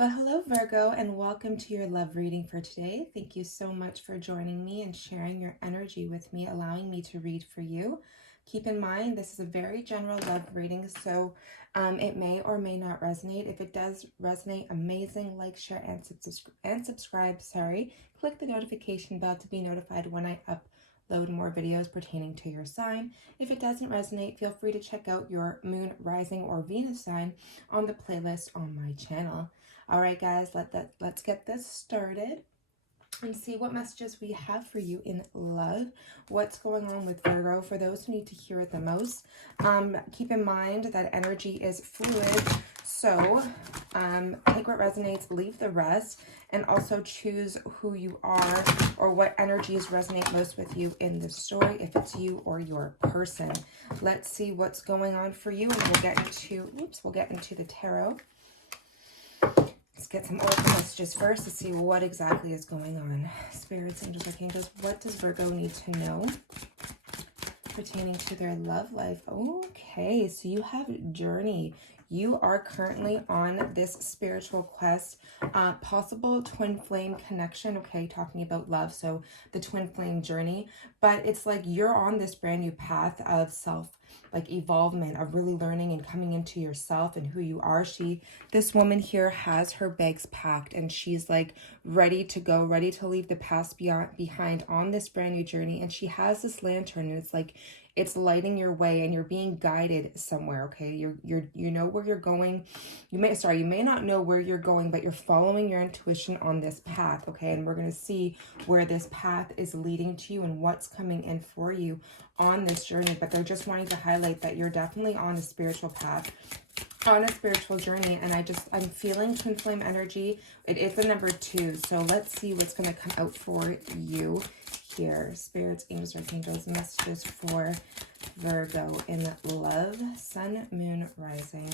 Well, hello, Virgo, and welcome to your love reading for today. Thank you so much for joining me and sharing your energy with me, allowing me to read for you. Keep in mind, this is a very general love reading, so it may or may not resonate. If it does resonate, amazing. Like, share, and subscribe. Sorry. Click the notification bell to be notified when I upload more videos pertaining to your sign. If it doesn't resonate, feel free to check out your moon, rising, or Venus sign on the playlist on my channel. All right, guys, let's get this started and see what messages we have for you in love. What's going on with Virgo for those who need to hear it the most. Keep in mind that energy is fluid, so take what resonates, leave the rest, and also choose who you are or what energies resonate most with you in this story, if it's you or your person. Let's see what's going on for you, and we'll get into the tarot. Let's get some oracle messages first to see what exactly is going on. Spirits, angels, archangels, what does Virgo need to know pertaining to their love life? Okay, so you have journey. You are currently on this spiritual quest, possible twin flame connection. Okay, talking about love, so the twin flame journey. But it's like you're on this brand new path of evolvement, of really learning and coming into yourself and who you are. This woman here has her bags packed, and she's like ready to go, ready to leave the past behind on this brand new journey. And she has this lantern, and it's like it's lighting your way, and you're being guided somewhere. Okay, you know where you're going. You may not know where you're going, but you're following your intuition on this path. Okay, and we're going to see where this path is leading to you and what's coming in for you on this journey. But they're just wanting to highlight that you're definitely on a spiritual path, on a spiritual journey. And I'm feeling twin flame energy. It is the number 2, so let's see what's going to come out for you here. Spirits, angels, archangels, messages for Virgo in love, sun, moon, rising.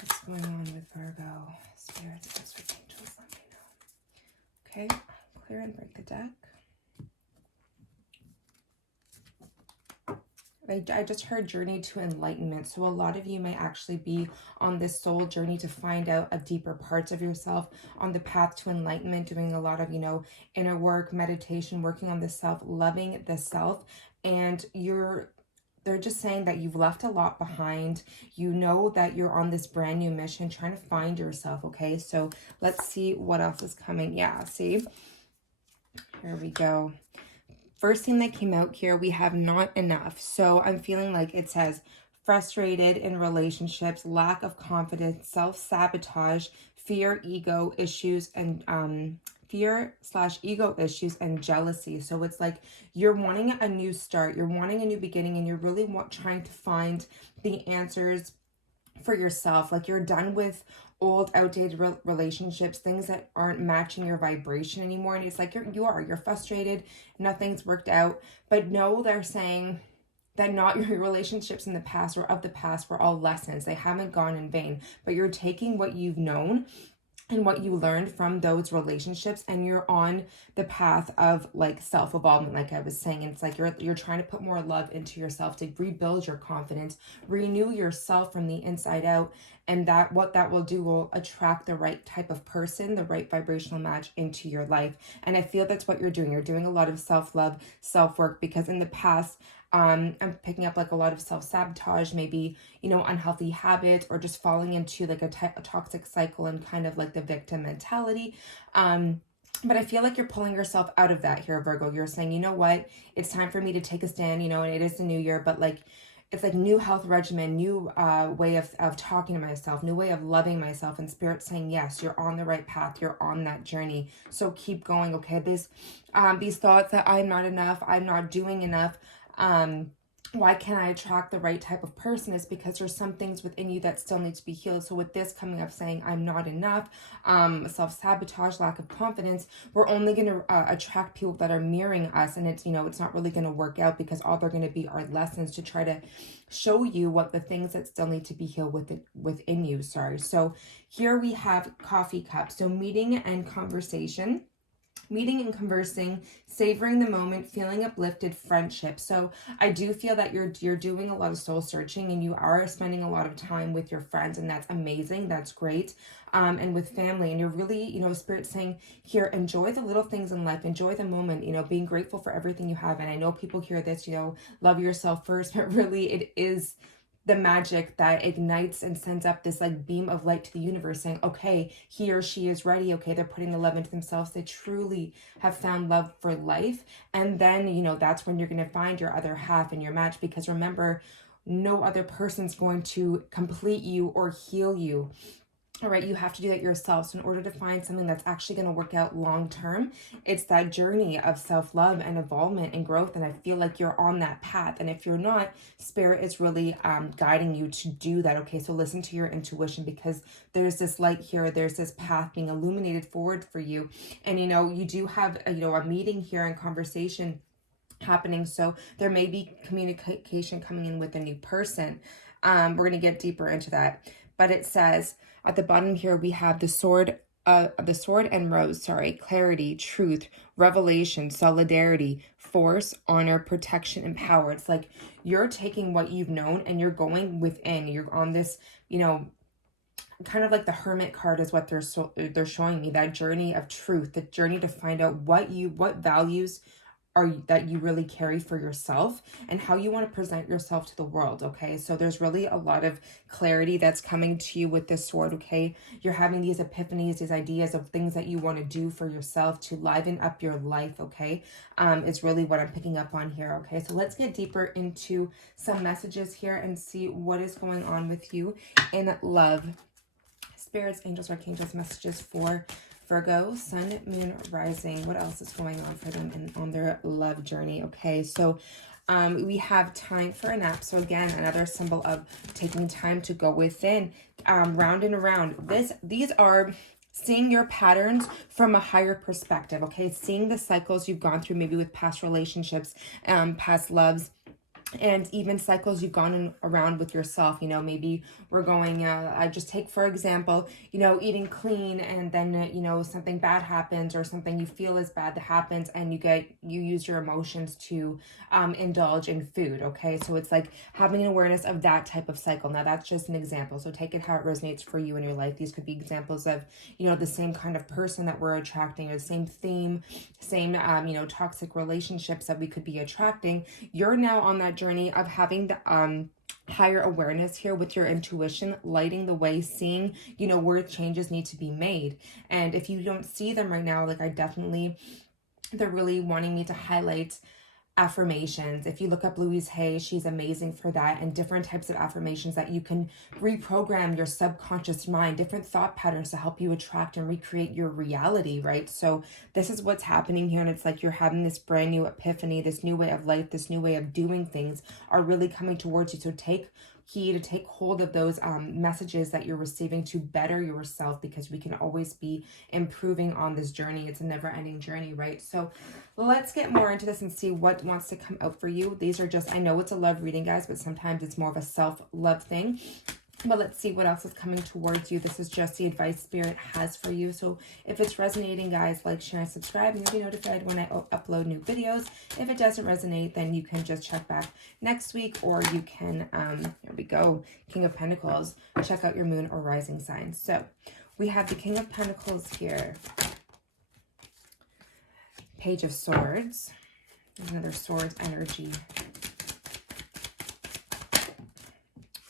What's going on with Virgo? Spirits, angels, archangels, let me know. Okay, clear and break the deck. I just heard journey to enlightenment. So a lot of you may actually be on this soul journey to find out a deeper parts of yourself, on the path to enlightenment, doing a lot of, inner work, meditation, working on the self, loving the self. And they're just saying that you've left a lot behind. You know that you're on this brand new mission, trying to find yourself. Okay, so let's see what else is coming. Yeah, see, here we go. First thing that came out here, we have not enough. So I'm feeling like it says frustrated in relationships, lack of confidence, self-sabotage, fear, ego issues, and fear/ego issues and jealousy. So it's like you're wanting a new start, you're wanting a new beginning, and you're really trying to find the answers for yourself. Like you're done with old outdated relationships, things that aren't matching your vibration anymore. And it's like you're frustrated, nothing's worked out. But no, they're saying that not your relationships in the past or of the past were all lessons. They haven't gone in vain, but you're taking what you've known and what you learned from those relationships, and you're on the path of like self-evolvement, like I was saying. And it's like you're trying to put more love into yourself, to rebuild your confidence, renew yourself from the inside out. And what that will do will attract the right type of person, the right vibrational match into your life. And I feel that's what you're doing. You're doing a lot of self-love, self-work, because in the past, I'm picking up like a lot of self-sabotage, maybe, unhealthy habits, or just falling into like a toxic cycle and kind of like the victim mentality. But I feel like you're pulling yourself out of that here, Virgo. You're saying, you know what, it's time for me to take a stand, and it is the new year, but like, it's like new health regimen, new way of talking to myself, new way of loving myself. And Spirit saying, yes, you're on the right path. You're on that journey. So keep going, okay? These thoughts that I'm not enough, I'm not doing enough, why can't I attract the right type of person, is because there's some things within you that still need to be healed. So with this coming up saying I'm not enough, self-sabotage, lack of confidence, we're only going to attract people that are mirroring us. And it's, it's not really going to work out, because all they're going to be are lessons to try to show you what the things that still need to be healed within you. Sorry. So here we have coffee cup. So meeting and conversation. meeting and conversing, savoring the moment, feeling uplifted, friendship. So I do feel that you're doing a lot of soul searching, and you are spending a lot of time with your friends, and that's amazing. That's great. And with family, and you're really, you know, Spirit saying here, enjoy the little things in life, enjoy the moment, you know, being grateful for everything you have. And I know people hear this, you know, love yourself first, but really it is the magic that ignites and sends up this like beam of light to the universe, saying, okay, he or she is ready. Okay, they're putting the love into themselves. They truly have found love for life. And then, you know, that's when you're going to find your other half and your match, because remember, no other person's going to complete you or heal you. All right, you have to do that yourself. So in order to find something that's actually going to work out long term, it's that journey of self-love and evolvement and growth. And I feel like you're on that path. And if you're not, Spirit is really guiding you to do that. Okay, so listen to your intuition, because there's this light here. There's this path being illuminated forward for you. And, you know, you do have, you know, a meeting here and conversation happening. So there may be communication coming in with a new person. We're going to get deeper into that. But it says at the bottom here, we have the sword and rose, clarity, truth, revelation, solidarity, force, honor, protection, and power. It's like you're taking what you've known and you're going within. You're on this, you know, kind of like the Hermit card is what they're showing me, that journey of truth, the journey to find out what values that you really carry for yourself and how you want to present yourself to the world. Okay, so there's really a lot of clarity that's coming to you with this sword. Okay, you're having these epiphanies, these ideas of things that you want to do for yourself to liven up your life. Okay, is really what I'm picking up on here. Okay, so let's get deeper into some messages here and see what is going on with you in love. Spirits, angels, archangels, messages for Virgo, sun, moon, rising. What else is going on for them on their love journey? Okay, so we have time for a nap. So again, another symbol of taking time to go within, round and around. These are seeing your patterns from a higher perspective. Okay, seeing the cycles you've gone through, maybe with past relationships, past loves, and even cycles you've gone around with yourself. You know, maybe we're going, I just take, for example, you know, eating clean, and then, you know, something bad happens, or something you feel is bad that happens, and you use your emotions to indulge in food. Okay, so it's like having an awareness of that type of cycle. Now that's just an example, so take it how it resonates for you in your life. These could be examples of, you know, the same kind of person that we're attracting, or the same theme, same you know, toxic relationships that we could be attracting. You're now on that journey of having the higher awareness here with your intuition, lighting the way, seeing, you know, where changes need to be made. And if you don't see them right now, like they're really wanting me to highlight affirmations. If you look up Louise Hay, she's amazing for that, and different types of affirmations that you can reprogram your subconscious mind, different thought patterns to help you attract and recreate your reality, right? So this is what's happening here, and it's like you're having this brand new epiphany, this new way of life, this new way of doing things are really coming towards you. So take heed, to take hold of those messages that you're receiving to better yourself, because we can always be improving on this journey. It's a never-ending journey, right? So let's get more into this and see what wants to come out for you. These are just, I know it's a love reading, guys, but sometimes it's more of a self-love thing. But let's see what else is coming towards you. This is just the advice Spirit has for you. So if it's resonating, guys, like, share, and subscribe, and you'll be notified when I upload new videos. If it doesn't resonate, then you can just check back next week, or you can, here we go, King of Pentacles, check out your moon or rising sign. So we have the King of Pentacles here. Page of Swords. There's another swords energy.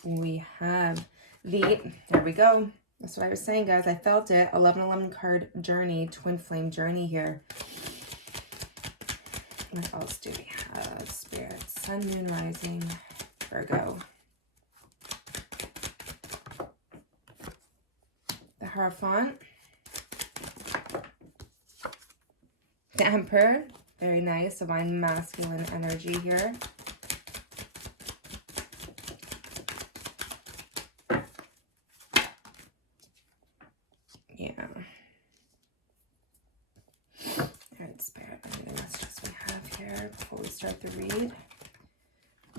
We have there we go. That's what I was saying, guys. I felt it. 1111 card journey, twin flame journey here. What else do we have? Spirit, sun, moon, rising, Virgo. The Hierophant. The Emperor. Very nice. Divine masculine energy here. Yeah. All right, Spirit, any messages we have here before we start the read?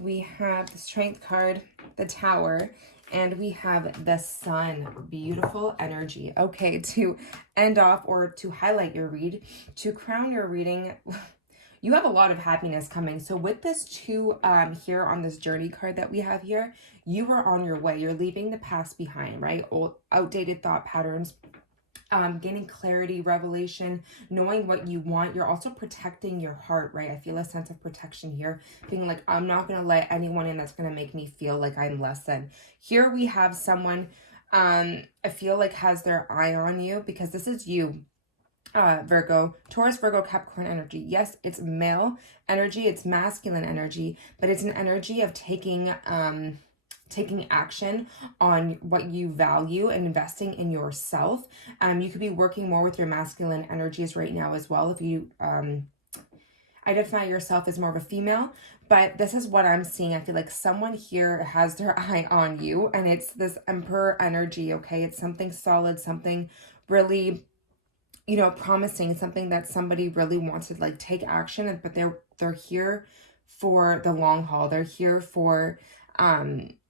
We have the Strength card, the Tower, And we have the sun. Beautiful energy. Okay, to end off or to highlight your read, to crown your reading, you have a lot of happiness coming. So with this 2 here on this journey card that we have here, you are on your way. You're leaving the past behind, right? Old, outdated thought patterns, gaining clarity, revelation, knowing what you want. You're also protecting your heart, right? I feel a sense of protection here, being like, I'm not going to let anyone in that's going to make me feel like I'm less than. Here we have someone, I feel like has their eye on you, because this is you, Virgo, Taurus, Virgo, Capricorn energy. Yes, it's male energy, it's masculine energy, but it's an energy of taking action on what you value and investing in yourself. You could be working more with your masculine energies right now as well if you identify yourself as more of a female. But this is what I'm seeing. I feel like someone here has their eye on you, and it's this Emperor energy, okay? It's something solid, something really, you know, promising, something that somebody really wants to like take action, but they're here for the long haul. They're here for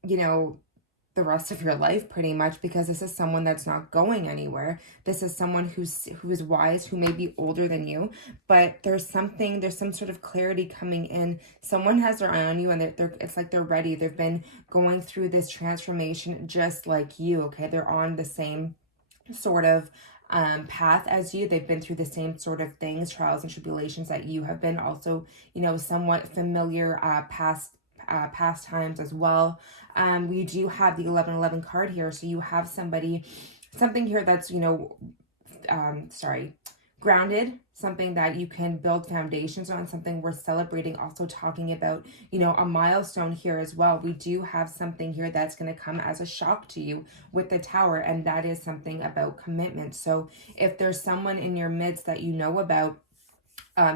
you know, the rest of your life pretty much, because this is someone that's not going anywhere. This is someone who is wise, who may be older than you, but there's some sort of clarity coming in. Someone has their eye on you, and it's like they're ready. They've been going through this transformation just like you, okay? They're on the same sort of path as you. They've been through the same sort of things, trials and tribulations that you have been. Also, you know, somewhat familiar past times as well. We do have the 1111 card here, so you have something here that's, you know, grounded, something that you can build foundations on, something worth celebrating. Also talking about, you know, a milestone here as well. We do have something here that's going to come as a shock to you with the Tower, and that is something about commitment. So if there's someone in your midst that you know about,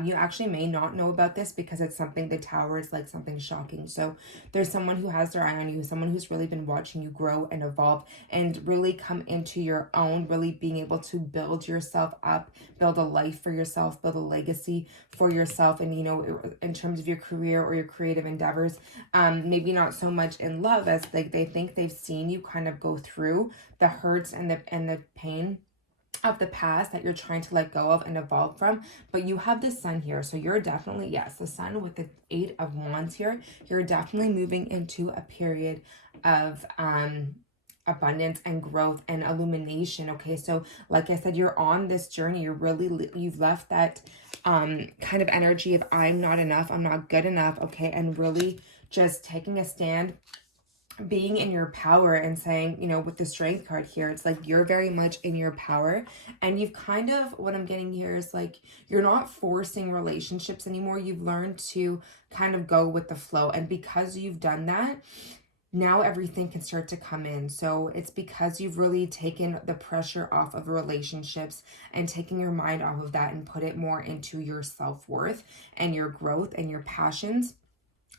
you actually may not know about this, because it's something, the Tower is like something shocking. So there's someone who has their eye on you, someone who's really been watching you grow and evolve and really come into your own, really being able to build yourself up, build a life for yourself, build a legacy for yourself. And, you know, in terms of your career or your creative endeavors, maybe not so much in love, as like they think they've seen you kind of go through the hurts and the pain of the past that you're trying to let go of and evolve from. But you have the Sun here, so you're definitely, yes, the Sun with the 8 of Wands here, you're definitely moving into a period of abundance and growth and illumination. Okay, so like I said, you're on this journey. You've left that kind of energy of I'm not enough, I'm not good enough, okay, and really just taking a stand, being in your power, and saying, you know, with the Strength card here, it's like you're very much in your power. And you've kind of, what I'm getting here is like, you're not forcing relationships anymore. You've learned to kind of go with the flow. And because you've done that, now everything can start to come in. So it's because you've really taken the pressure off of relationships and taking your mind off of that and put it more into your self-worth and your growth and your passions.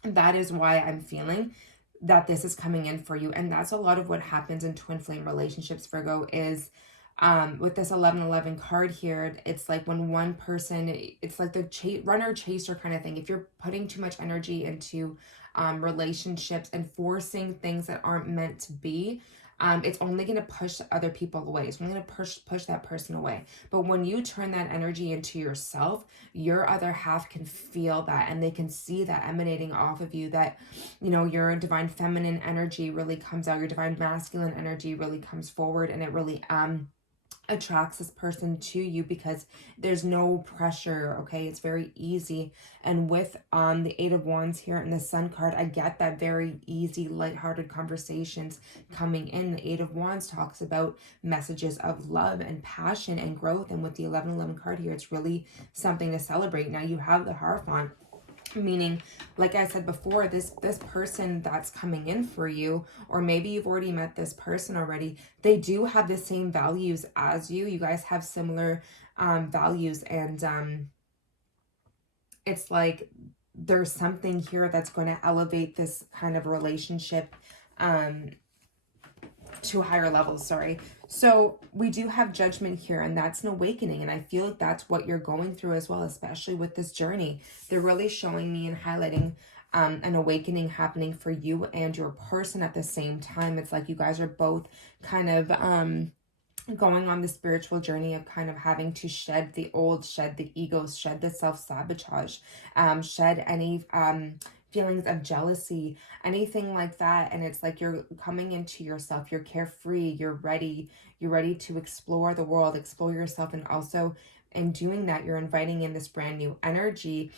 And that is why I'm feeling that this is coming in for you. And that's a lot of what happens in twin flame relationships, Virgo, is with this 1111 card here, it's like when one person, it's like the runner chaser kind of thing. If you're putting too much energy into relationships and forcing things that aren't meant to be, it's only going to push other people away. It's only going to push that person away. But when you turn that energy into yourself, your other half can feel that, and they can see that emanating off of you, that, you know, your divine feminine energy really comes out, your divine masculine energy really comes forward, and it really attracts this person to you because there's no pressure. Okay, it's very easy. And with the 8 of Wands here and the Sun card, I get that very easy, lighthearted conversations coming in. The 8 of Wands talks about messages of love and passion and growth, and with the 1111 card here, it's really something to celebrate. Now you have the Hierophant, meaning, like I said before, this person that's coming in for you, or maybe you've already met this person already, they do have the same values as you. You guys have similar values, and it's like there's something here that's going to elevate this kind of relationship to higher levels, sorry. So we do have Judgment here, and that's an awakening, and I feel like that's what you're going through as well, especially with this journey. They're really showing me and highlighting an awakening happening for you and your person at the same time. It's like you guys are both kind of going on the spiritual journey of kind of having to shed the old, shed the egos, shed the self-sabotage, shed any feelings of jealousy, anything like that. And it's like you're coming into yourself, you're carefree, you're ready to explore the world, explore yourself. And also in doing that, you're inviting in this brand new energy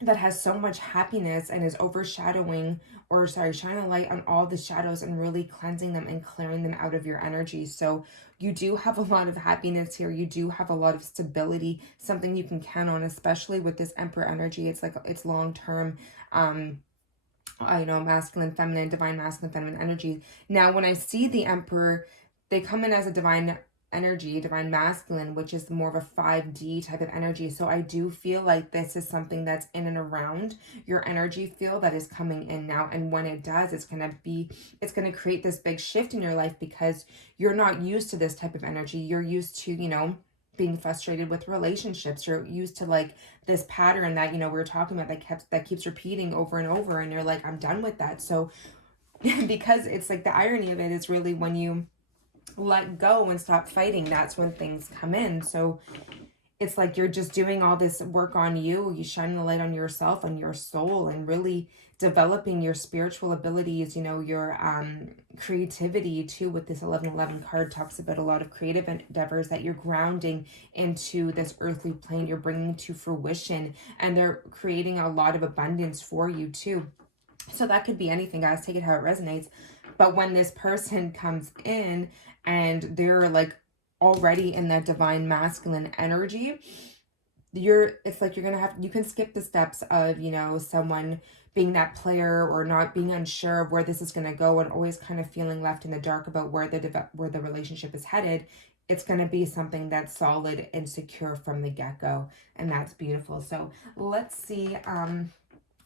that has so much happiness and is overshadowing, or sorry, shining a light on all the shadows and really cleansing them and clearing them out of your energy. So you do have a lot of happiness here. You do have a lot of stability, something you can count on, especially with this Emperor energy. It's like, it's long-term, masculine, feminine, divine masculine, feminine energy. Now, when I see the Emperor, they come in as a divine energy, divine masculine, which is more of a 5D type of energy. So I do feel like this is something that's in and around your energy field that is coming in now. And when it does, it's going to create this big shift in your life, because you're not used to this type of energy. You're used to, being frustrated with relationships. You're used to like this pattern that, we were talking about that keeps repeating over and over. And you're like, I'm done with that. So because it's like the irony of it is really when you let go and stop fighting, that's when things come in. So it's like you're just doing all this work on you. You shine the light on yourself, on your soul, and really developing your spiritual abilities, your creativity too. With this 1111 card, talks about a lot of creative endeavors that you're grounding into this earthly plane, you're bringing to fruition, and they're creating a lot of abundance for you too. So that could be anything, guys. Take it how it resonates. But when this person comes in and they're like already in that divine masculine energy, it's like you can skip the steps of, someone being that player or not being unsure of where this is going to go and always kind of feeling left in the dark about where the relationship is headed. It's going to be something that's solid and secure from the get-go. And that's beautiful. So let's see,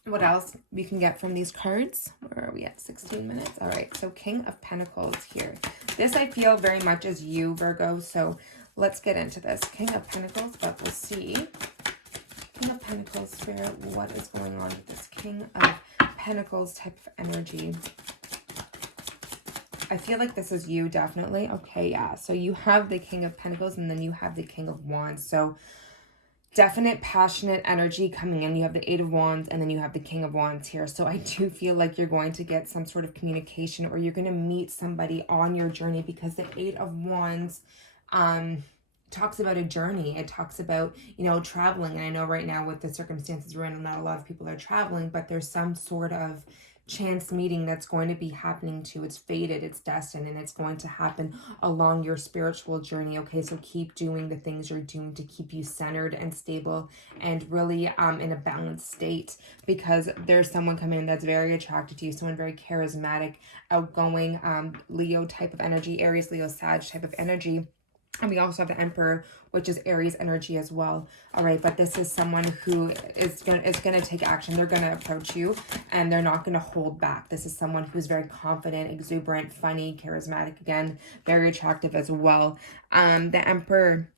what else we can get from these cards. Where are we at? 16 minutes. All right. So King of Pentacles here. This I feel very much is you, Virgo. So let's get into this. King of Pentacles, but we'll see. King of Pentacles, Spirit, what is going on with this King of Pentacles type of energy? I feel like this is you, definitely. Okay, yeah. So you have the King of Pentacles and then you have the King of Wands. So definite passionate energy coming in. You have the 8 of Wands and then you have the King of Wands here. So I do feel like you're going to get some sort of communication, or you're going to meet somebody on your journey, because the 8 of Wands talks about a journey. It talks about, traveling. And I know right now with the circumstances we're in, not a lot of people are traveling, but there's some sort of chance meeting that's going to be happening too. It's fated, it's destined, and it's going to happen along your spiritual journey. Okay, so keep doing the things you're doing to keep you centered and stable and really in a balanced state, because there's someone coming in that's very attracted to you, someone very charismatic, outgoing, Leo type of energy, Aries, Leo, Sag type of energy. And we also have the Emperor, which is Aries energy as well. All right, but this is someone who is gonna take action. They're gonna approach you and they're not gonna hold back. This is someone who's very confident, exuberant, funny, charismatic, again, very attractive as well. The Emperor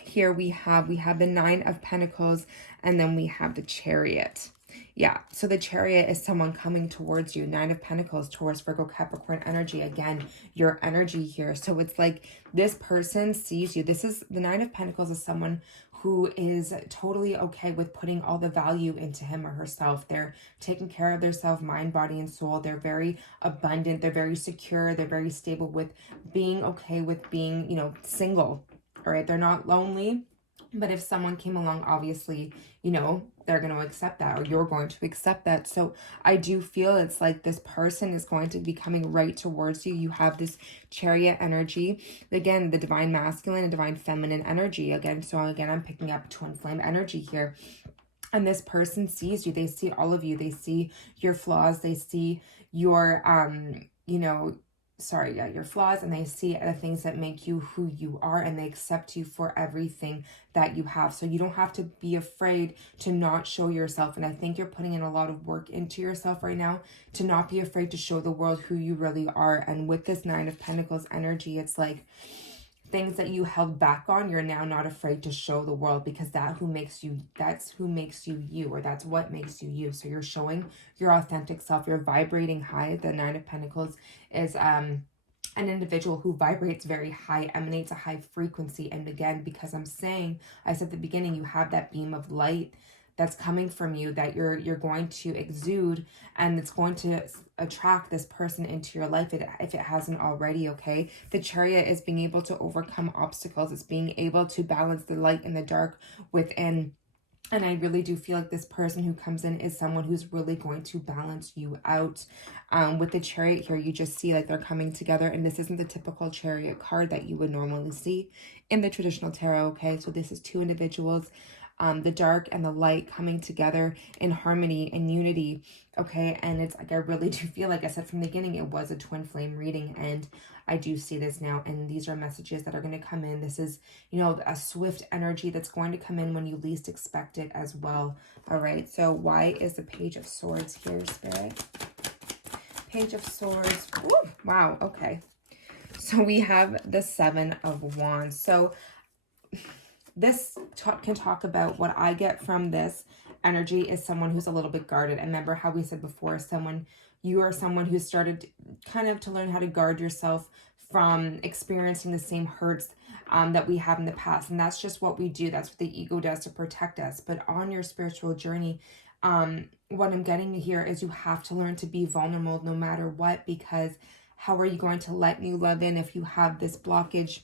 here we have the 9 of Pentacles, and then we have the Chariot. Yeah, so the Chariot is someone coming towards you. 9 of Pentacles, Taurus, Virgo, Capricorn energy. Again, your energy here. So it's like this person sees you. This is the 9 of Pentacles is someone who is totally okay with putting all the value into him or herself. They're taking care of their self, mind, body, and soul. They're very abundant. They're very secure. They're very stable with being okay with being, single. All right, they're not lonely. But if someone came along, obviously, they're going to accept that, or you're going to accept that. So I do feel it's like this person is going to be coming right towards you. You have this Chariot energy. Again, the divine masculine and divine feminine energy. Again, I'm picking up twin flame energy here. And this person sees you. They see all of you. They see your flaws. They see your, your flaws, and they see the things that make you who you are, and they accept you for everything that you have. So you don't have to be afraid to not show yourself. And I think you're putting in a lot of work into yourself right now to not be afraid to show the world who you really are. And with this 9 of Pentacles energy, it's like things that you held back on, you're now not afraid to show the world, because that's who makes you you, or that's what makes you you. So you're showing your authentic self. You're vibrating high. The Nine of Pentacles is an individual who vibrates very high, emanates a high frequency. And again, because I said at the beginning, you have that beam of light that's coming from you that you're going to exude, and it's going to attract this person into your life if it hasn't already, okay? The Chariot is being able to overcome obstacles. It's being able to balance the light and the dark within. And I really do feel like this person who comes in is someone who's really going to balance you out. With the Chariot here, you just see like they're coming together. And this isn't the typical Chariot card that you would normally see in the traditional tarot, okay? So this is two individuals, the dark and the light coming together in harmony and unity, okay? And it's like, I really do feel like I said from the beginning, it was a twin flame reading, and I do see this now, and these are messages that are going to come in. This is, you know, a swift energy that's going to come in when you least expect it as well. All right, so why is the Page of Swords here, Spirit? Page of Swords. Ooh, wow, okay. So we have the Seven of Wands. So this can talk about what I get from this energy is someone who's a little bit guarded. And remember how we said before, you are someone who started kind of to learn how to guard yourself from experiencing the same hurts that we have in the past. And that's just what we do. That's what the ego does to protect us. But on your spiritual journey, what I'm getting here is you have to learn to be vulnerable no matter what, because how are you going to let new love in if you have this blockage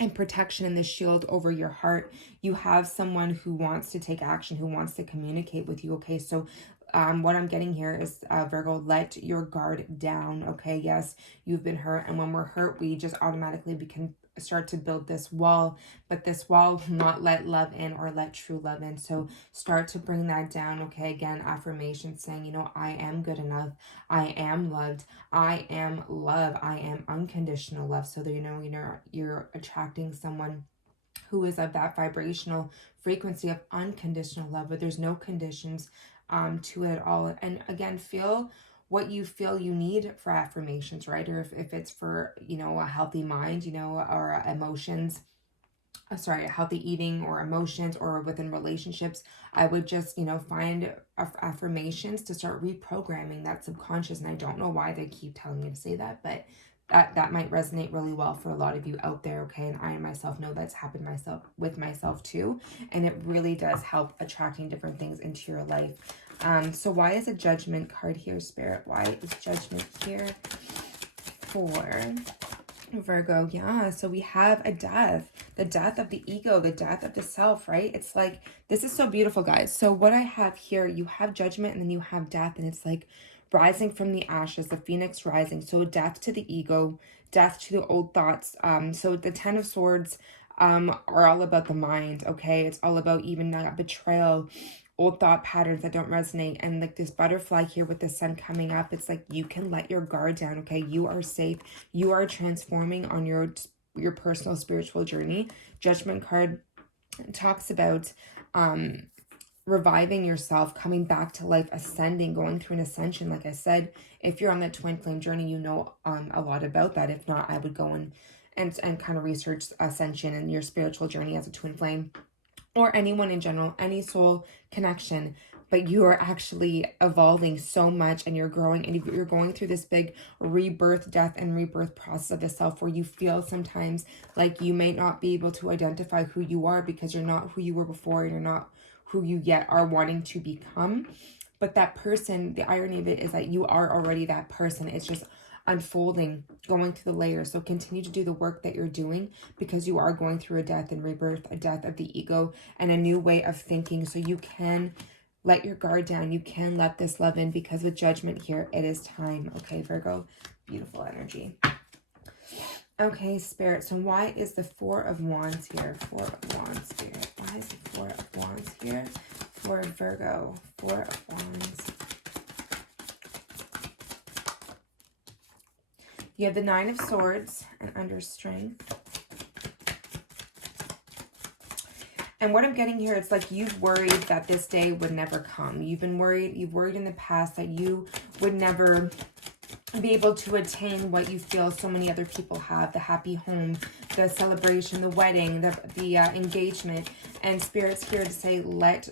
and protection and the shield over your heart? You have someone who wants to take action, who wants to communicate with you, okay? So what I'm getting here is, Virgo, let your guard down, okay? Yes, you've been hurt, and when we're hurt, we just automatically can start to build this wall, but this wall will not let love in or let true love in. So start to bring that down, okay? Again, affirmation saying, you know, I am good enough. I am loved. I am love. I am unconditional love. So that, you know, you're attracting someone who is of that vibrational frequency of unconditional love, but there's no conditions to it at all. And again, feel what you feel you need for affirmations, right? Or if it's for, you know, a healthy mind, you know, or emotions, healthy eating or emotions, or within relationships, I would just, you know, find affirmations to start reprogramming that subconscious. And I don't know why they keep telling me to say that, but that might resonate really well for a lot of you out there, okay? And I myself know that's happened with myself too, and it really does help attracting different things into your life. So why is a Judgment card here, Spirit? Why is Judgment here for Virgo? Yeah, so we have a death, the death of the ego, the death of the self, right? It's like, this is so beautiful, guys. So what I have here, you have Judgment and then you have death, and it's like rising from the ashes, the phoenix rising. So death to the ego, death to the old thoughts. So the Ten of Swords are all about the mind, okay? It's all about even that betrayal, old thought patterns that don't resonate. And like this butterfly here with the sun coming up, it's like you can let your guard down, okay? You are safe. You are transforming on your personal spiritual journey. Judgment card talks about reviving yourself, coming back to life, ascending, going through an ascension. Like I said, if you're on that twin flame journey, you know a lot about that. If not, I would go and kind of research ascension and your spiritual journey as a twin flame, or anyone in general, any soul connection. But you are actually evolving so much, and you're growing, and you're going through this big rebirth, death, and rebirth process of the self, where you feel sometimes like you may not be able to identify who you are because you're not who you were before, and you're not who you yet are wanting to become. But that person, the irony of it is that you are already that person. It's just unfolding, going through the layers. So continue to do the work that you're doing, because you are going through a death and rebirth, a death of the ego and a new way of thinking. So you can let your guard down. You can let this love in, because with Judgment here, it is time. Okay, Virgo, beautiful energy. Okay, Spirit, so why is the Four of Wands here? Four of Wands, Spirit. Why is the Four of Wands here for Virgo? Four of Wands. You have the Nine of Swords and under strength. And what I'm getting here, it's like you've worried that this day would never come. You've worried in the past that you would never be able to attain what you feel so many other people have, the happy home, the celebration, the wedding, the engagement. And Spirit's here to say, let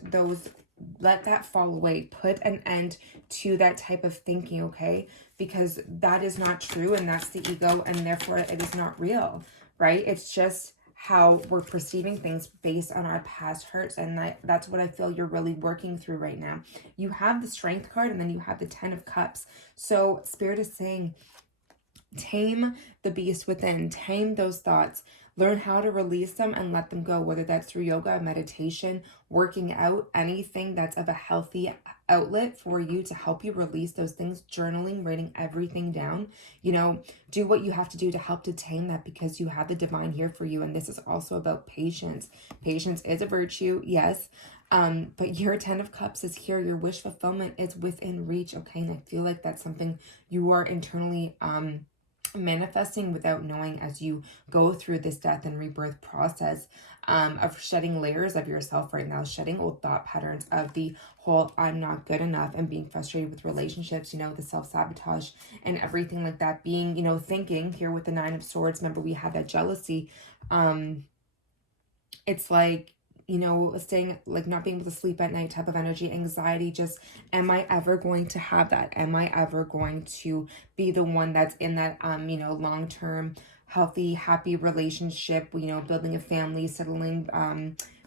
that fall away. Put an end to that type of thinking, okay? Because that is not true, and that's the ego, and therefore it is not real, right? It's just how we're perceiving things based on our past hurts, and that's what I feel you're really working through right now. You have the Strength card, and then you have the Ten of Cups. So Spirit is saying, tame the beast within, tame those thoughts, learn how to release them and let them go, whether that's through yoga, meditation, working out, anything that's of a healthy outlet for you to help you release those things, journaling, writing everything down. You know, do what you have to do to help to tame that, because you have the divine here for you. And this is also about patience. Patience is a virtue, yes. But your Ten of Cups is here. Your wish fulfillment is within reach, okay? And I feel like that's something you are internally manifesting without knowing, as you go through this death and rebirth process of shedding layers of yourself right now, shedding old thought patterns of the whole I'm not good enough, and being frustrated with relationships, you know, the self-sabotage and everything like that, being, you know, thinking here with the Nine of Swords. Remember, we had that jealousy. It's like, you know, staying, like not being able to sleep at night type of energy, anxiety, just, am I ever going to have that? Am I ever going to be the one that's in that, you know, long-term, healthy, happy relationship, you know, building a family, settling,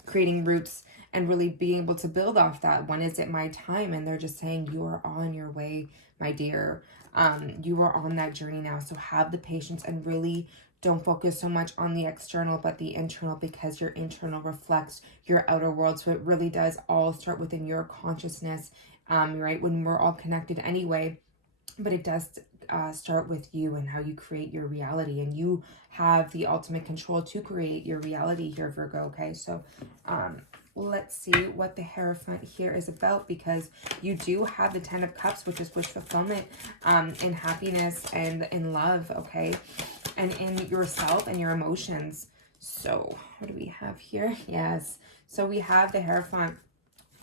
creating roots, and really being able to build off that? When is it my time? And they're just saying, you are on your way, my dear. You are on that journey now. So have the patience and really don't focus so much on the external, but the internal, because your internal reflects your outer world. So it really does all start within your consciousness, right? When we're all connected anyway, but it does start with you and how you create your reality. And you have the ultimate control to create your reality here, Virgo, okay? So let's see what the Hierophant here is about, because you do have the Ten of Cups, which is wish fulfillment, in happiness and in love, okay? And in yourself and your emotions. So what do we have here? Yes. So we have the Hierophant,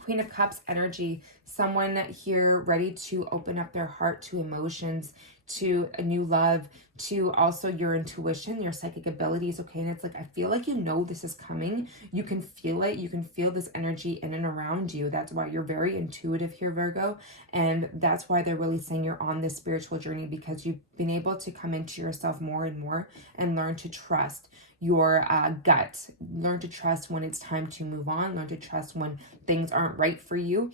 Queen of Cups energy, someone here ready to open up their heart to emotions, to a new love, to also your intuition, your psychic abilities, okay? And it's like, I feel like you know this is coming. You can feel it. You can feel this energy in and around you. That's why you're very intuitive here, Virgo. And that's why they're really saying you're on this spiritual journey, because you've been able to come into yourself more and more and learn to trust your gut. Learn to trust when it's time to move on. Learn to trust when things aren't right for you.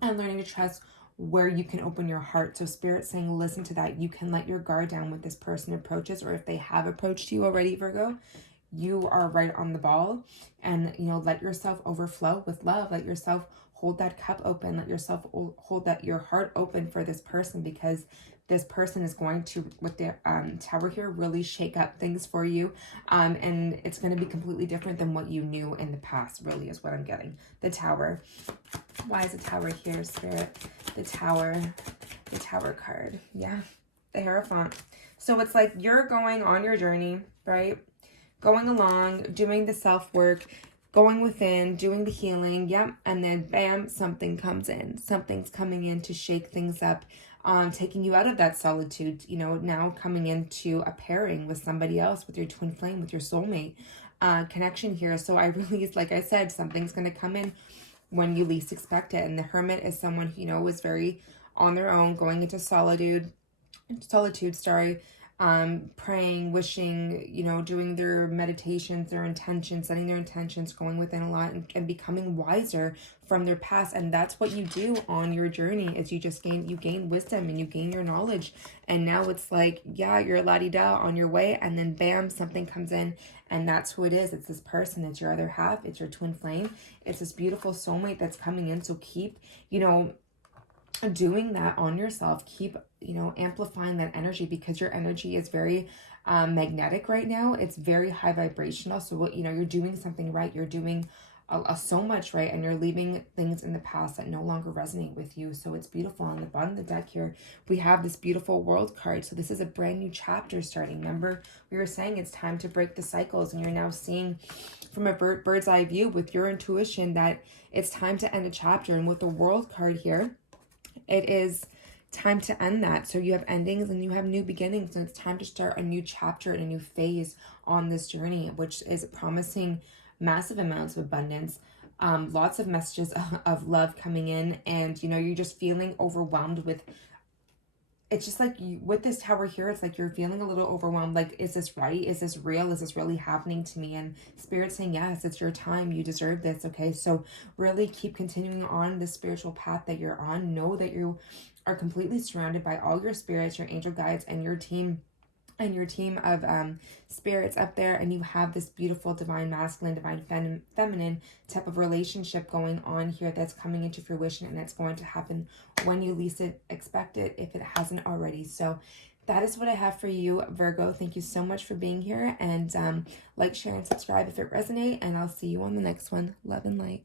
And learning to trust where you can open your heart. So Spirit's saying, listen to that. You can let your guard down when this person approaches, or if they have approached you already, Virgo. You are right on the ball. And, you know, let yourself overflow with love. Let yourself hold that cup open. Let yourself hold that your heart open for this person, because this person is going to, with the Tower here, really shake up things for you. And it's going to be completely different than what you knew in the past, really, is what I'm getting. The Tower. Why is the Tower here, Spirit? The Tower card. Yeah, the Hierophant. So it's like you're going on your journey, right? Going along, doing the self-work, going within, doing the healing, yep. And then bam, something comes in. Something's coming in to shake things up, taking you out of that solitude, you know, now coming into a pairing with somebody else, with your twin flame, with your soulmate connection here. So I really, like I said, something's going to come in when you least expect it. And the Hermit is someone who, you know, is very on their own, going into solitude, praying, wishing, you know, doing their meditations, their intentions, setting their intentions, going within a lot, and becoming wiser from their past. And that's what you do on your journey, is you just gain wisdom and you gain your knowledge. And now it's like, yeah, you're la-di-da on your way, and then bam, something comes in, and that's who it is. It's this person. It's your other half. It's your twin flame. It's this beautiful soulmate that's coming in. So keep, you know, doing that on yourself. Keep, you know, amplifying that energy, because your energy is very magnetic right now. It's very high vibrational. So what, you know, you're doing something right. You're doing so much right, and you're leaving things in the past that no longer resonate with you. So it's beautiful. On the bottom of the deck here, we have this beautiful World card. So this is a brand new chapter starting. Remember, we were saying it's time to break the cycles, and you're now seeing from a bird's eye view with your intuition that it's time to end a chapter. And with the World card here, it is time to end that. So you have endings and you have new beginnings, and it's time to start a new chapter and a new phase on this journey, which is promising massive amounts of abundance, lots of messages of love coming in, and you know, you're just feeling overwhelmed with, it's just like you, with this tower here, it's like you're feeling a little overwhelmed. Like, is this right? Is this real? Is this really happening to me? And Spirit saying, yes, it's your time. You deserve this. Okay. So really keep continuing on this spiritual path that you're on. Know that you are completely surrounded by all your spirits, your angel guides, and your team of spirits up there, and you have this beautiful divine masculine, divine feminine type of relationship going on here that's coming into fruition, and it's going to happen when you least expect it, if it hasn't already. So that is what I have for you, Virgo. Thank you so much for being here, and like, share, and subscribe if it resonates, and I'll see you on the next one. Love and light.